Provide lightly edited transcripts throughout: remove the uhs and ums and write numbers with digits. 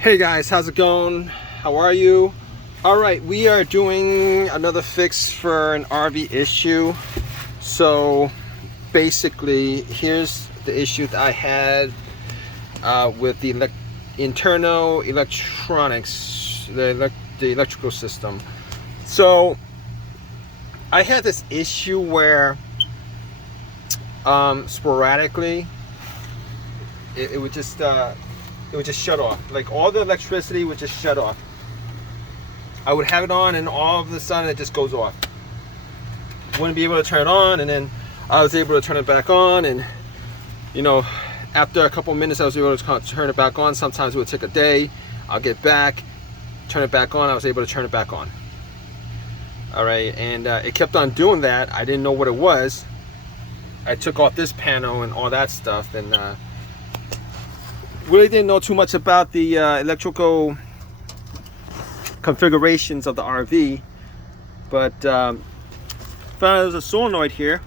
Hey guys, how's it going? How are you? Alright, we are doing another fix for an RV issue. So basically, here's the issue that I had with the internal electronics, the electrical system. So I had this issue where sporadically it would just shut off. Like all the electricity would just shut off. I would have it on and all of a sudden it just goes off. Wouldn't be able to turn it on, and then I was able to turn it back on, and after a couple minutes I was able to turn it back on. Sometimes it would take a day. I'll get back, turn it back on. I was able to turn it back on. Alright, and it kept on doing that. I didn't know what it was. I took off this panel and all that stuff, and really didn't know too much about the electrical configurations of the RV, but found there was a solenoid here.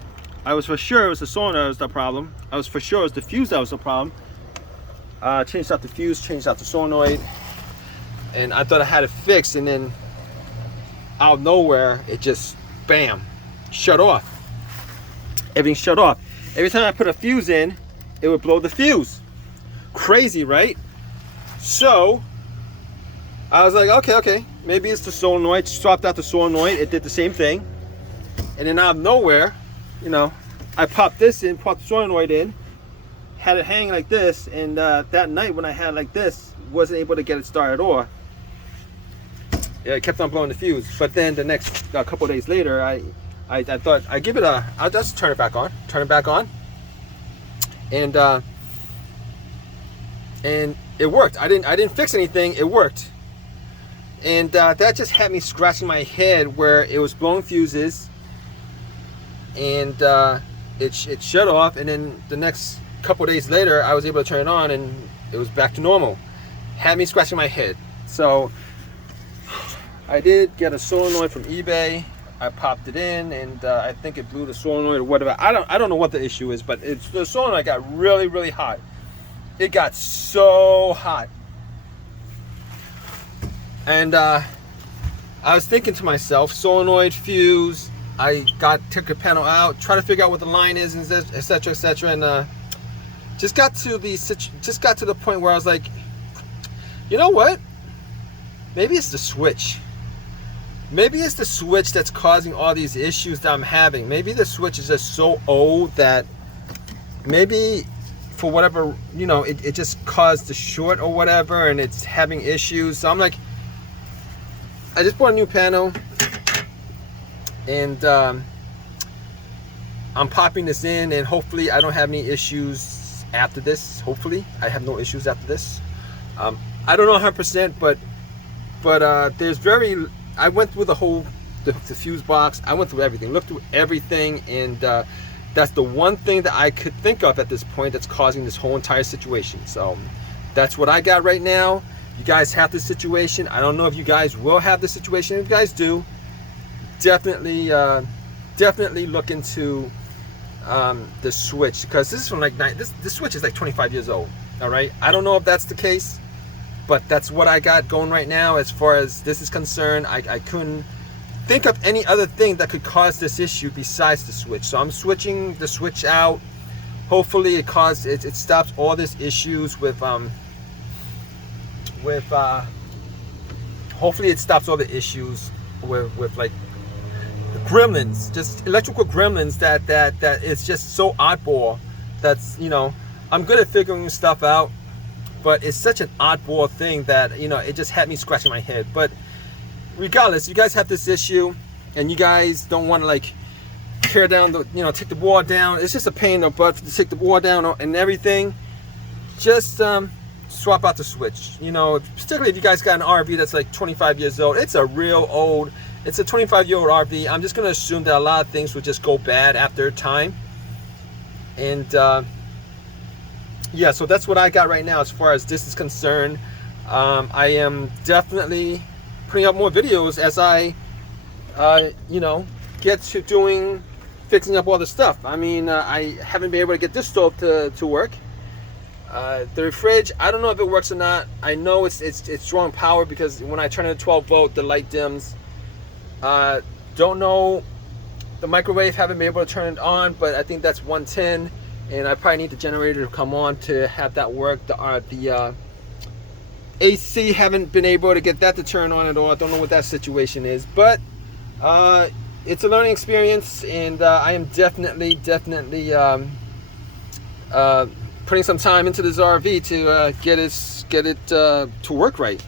I was for sure it was the solenoid that was the problem. I was for sure it was the fuse that was the problem. Changed out the fuse, changed out the solenoid, and I thought I had it fixed, and then out of nowhere it just bam, shut off. Everything shut off. Every time I put a fuse in, it would blow the fuse. Crazy, right? So I was like, okay, maybe it's the solenoid. Swapped out the solenoid. It did the same thing, and then out of nowhere, I popped this in, popped the solenoid in, had it hang like this, and that night when I had it like this, wasn't able to get it started off. Yeah, it kept on blowing the fuse. But then the next couple days later, I thought I'll just turn it back on, and it worked. I didn't fix anything. It worked, and that just had me scratching my head where it was blowing fuses, and it shut off. And then the next couple days later, I was able to turn it on, and it was back to normal. Had me scratching my head. So I did get a solenoid from eBay. I popped it in, and I think it blew the solenoid or whatever. I don't know what the issue is, but the solenoid got really, really hot. It got so hot, and I was thinking to myself, solenoid, fuse. I took the panel out, try to figure out what the line is, and etc., and just got to the point where I was like, you know what? Maybe it's the switch. Maybe it's the switch that's causing all these issues that I'm having. Maybe the switch is just so old that maybe for whatever, it just caused the short or whatever, and it's having issues. So I'm like, I just bought a new panel, and I'm popping this in, and hopefully I don't have any issues after this. Hopefully I have no issues after this. I don't know 100%, but I went through the fuse box. I went through everything, looked through everything, and that's the one thing that I could think of at this point that's causing this whole entire situation. So that's what I got right now. You guys have this situation. I don't know if you guys will have this situation. If you guys do, definitely look into the switch, because this is from like this switch is like 25 years old. All right, I don't know if that's the case, but that's what I got going right now as far as this is concerned. I couldn't think of any other thing that could cause this issue besides the switch. So I'm switching the switch out. Hopefully it stops all these issues hopefully it stops all the issues with like gremlins, just electrical gremlins that is just so oddball. That's, I'm good at figuring stuff out, but it's such an oddball thing that, it just had me scratching my head. But regardless, you guys have this issue, and you guys don't want to like tear down take the board down. It's just a pain in the butt to take the board down and everything. Just swap out the switch. Particularly if you guys got an RV that's like 25 years old. It's a 25-year-old RV. I'm just going to assume that a lot of things would just go bad after time. And yeah, so that's what I got right now as far as this is concerned. I am definitely putting up more videos as I get to fixing up all the stuff. I mean, I haven't been able to get this stove to work. The fridge, I don't know if it works or not. I know it's drawing power because when I turn it to 12 volt, the light dims. Don't know. The microwave, haven't been able to turn it on, but I think that's 110, and I probably need the generator to come on to have that work. The AC, haven't been able to get that to turn on at all. I don't know what that situation is, but it's a learning experience, and I am definitely putting some time into this RV to get it to work right.